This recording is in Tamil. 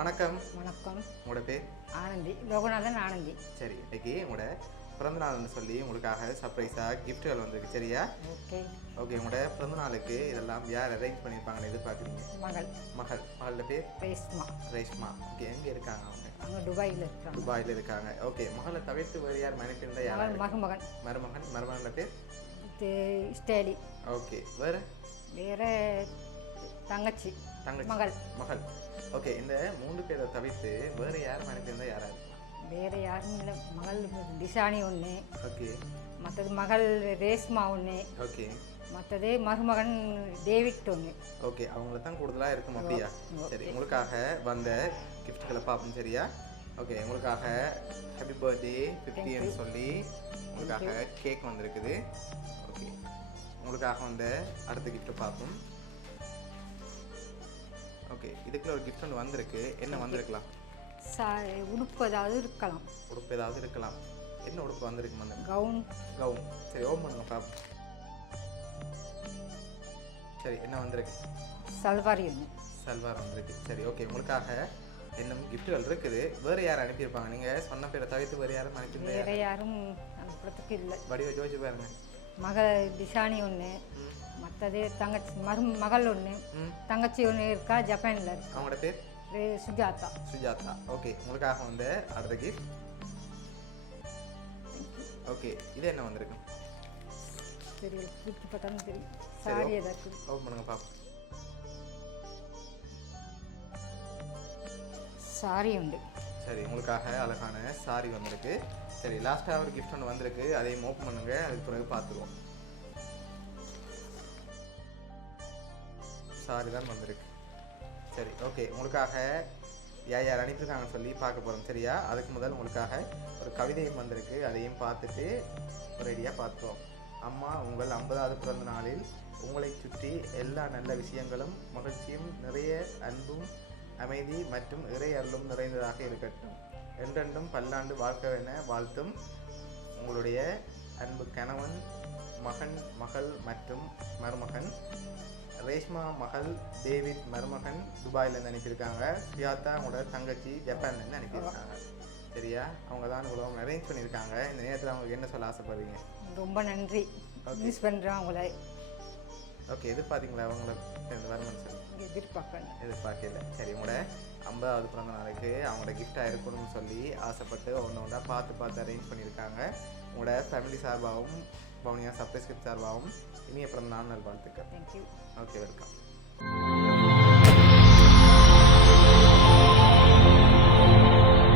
வணக்கம். வணக்கம். உங்களோட பேர்? ஆனந்தி, லோகநாதன் ஆனந்தி. சரி, இன்னைக்கு உங்களோட பிறந்தநாள்னு சொல்லி உங்களுக்காக சர்ப்ரைஸாக கிஃப்ட்டுகள் வந்திருக்கு. சரியா? ஓகே. ஓகே, உங்களோட பிறந்தநாளுக்கு இதெல்லாம் யார் அரேஞ்ச் பண்ணியிருப்பாங்கன்னு எதிர்பார்க்குறீங்க? மகளோட பேர் ரேஷ்மா. ரேஷ்மா. ஓகே, எங்கே இருக்காங்க அவங்க? அவங்க துபாயில் இருக்காங்க. ஓகே, மகளை தவிர்த்து வேறு யார் மனைப்பிருந்தா யார்? மருமகனோட பேர் ஸ்டேலி. ஓகே, வேறு தங்கச்சி மகள். ஓகே, இந்த 3 பேரை தவிர்த்து வேறு யார் மனைப்பிருந்தா யாரா இருக்கும்? வேறு யாரும் இல்லை. மகள் டிஷானி ஒன்று. ஓகே. மற்றது மகள் ரேஷ்மா ஒன்று. ஓகே. மற்றது மருமகன் டேவிட் ஒன்று. ஓகே, அவங்கள தான் கூடுதலாக இருக்கும். அப்படியா? சரி, உங்களுக்காக வந்த கிஃப்ட்களை பார்ப்போம். சரியா? ஓகே, உங்களுக்காக ஹாப்பி பர்த்டே 50ன்னு சொல்லி உங்களுக்காக கேக் வந்திருக்குது. ஓகே, உங்களுக்காக வந்த அடுத்த கிஃப்ட்டை பார்ப்போம். ஓகே, இதுக்குள்ள ஒரு கிஃப்ட் ஒன்று வந்திருக்கு. என்ன வந்திருக்கலாம்? உடுப்பு ஏதாவது இருக்கலாம். என்ன உடுப்பு வந்திருக்கு? வந்து கவுன். சரி, ஓப்பன் பண்ணுங்க பார்ப்போம். சரி, என்ன வந்திருக்கு? சல்வார் வந்திருக்கு. சரி, ஓகே, உங்களுக்காக இன்னும் கிஃப்ட்டுகள் இருக்குது. வேறு யாரும் அனுப்பியிருப்பாங்க? நீங்கள் சொன்ன பேரை தவிர்த்து வேறு யாரும் அனுப்பியிருந்தா? வேறு யாரும் அனுப்புறதுக்கு இல்லை. வடிவ ஜோதிச்சு பாருங்க. மகள் டிஷானி ஒன்று. மற்றது தங்கச்சி மகள் ஒன்று. தங்கச்சி ஒன்று இருக்கா, ஜப்பானில் இருக்கு. அவங்களோட பேர் சுஜாதா. ஓகே, உங்களுக்காக வந்து அடுத்த கிஃப்ட். ஓகே, இது என்ன வந்திருக்கு? தெரியல, பிடிச்சி பார்த்தாலும் தெரியும். சாரி ஏதாச்சும் ஓப்பன் பண்ணுங்க பாப்போம். சாரி உண்டு. சரி, உங்களுக்காக அழகான சாரி வந்திருக்கு. சரி, லாஸ்ட்டாக ஒரு கிஃப்ட் ஒன்று வந்திருக்கு. அதையும் ஓப்பன் பண்ணுங்க, அதுக்கு பிறகு பார்த்துருவோம். சாரி தான் வந்திருக்கு. சரி, ஓகே, உங்களுக்காக யார் அனுப்பியிருக்காங்கன்னு சொல்லி பார்க்க போகிறோம். சரியா? அதுக்கு முதல் உங்களுக்காக ஒரு கவிதையும் வந்திருக்கு. அதையும் பார்த்துட்டு ரெடியாக பார்த்துருவோம். அம்மா, உங்கள் 50வது பிறந்த நாளில் உங்களை சுற்றி எல்லா நல்ல விஷயங்களும் மகிழ்ச்சியும் நிறைய அன்பும் அமைதி மற்றும் இறை அருளும் நிறைந்ததாக இருக்கட்டும். என்றென்றும் பல்லாண்டு வாழ்க்கை வாழ்த்தும் உங்களுடைய அன்பு கணவன், மகள் மற்றும் மருமகன் ரேஷ்மா. மகள் டேவிட். மருமகன் துபாயிலேருந்து அனுப்பியிருக்காங்க. சுஜாதா உங்களோட தங்கச்சி ஜப்பான்லேருந்து அனுப்பியிருக்காங்க. சரியா? அவங்க தான் இவ்வளோ அரேஞ்ச் பண்ணியிருக்காங்க. இந்த நேரத்தில் அவங்களுக்கு என்ன சொல்ல ஆசைப்படுறீங்க? ரொம்ப நன்றி. மிஸ் பண்ணுறேன் அவங்கள. ஓகே, எதிர்பார்த்தீங்களா அவங்கள வரணும்னு சொல்லி? எதிர்பார்க்கல. சரி, உங்களோட 50வது பிறந்த நாளைக்கு அவங்களோட கிஃப்டாக இருக்கணும்னு சொல்லி ஆசைப்பட்டு ஒன்றா பார்த்து அரேஞ்ச் பண்ணியிருக்காங்க. உங்களோட ஃபேமிலி சார்பாகவும் பவுனியா சர்ப்ரைஸ் கிஃப்ட் சார்பாகவும் இனிய பிறந்த நாள் நல்வாழ்த்துக்கள். தேங்க்யூ. Okay, welcome.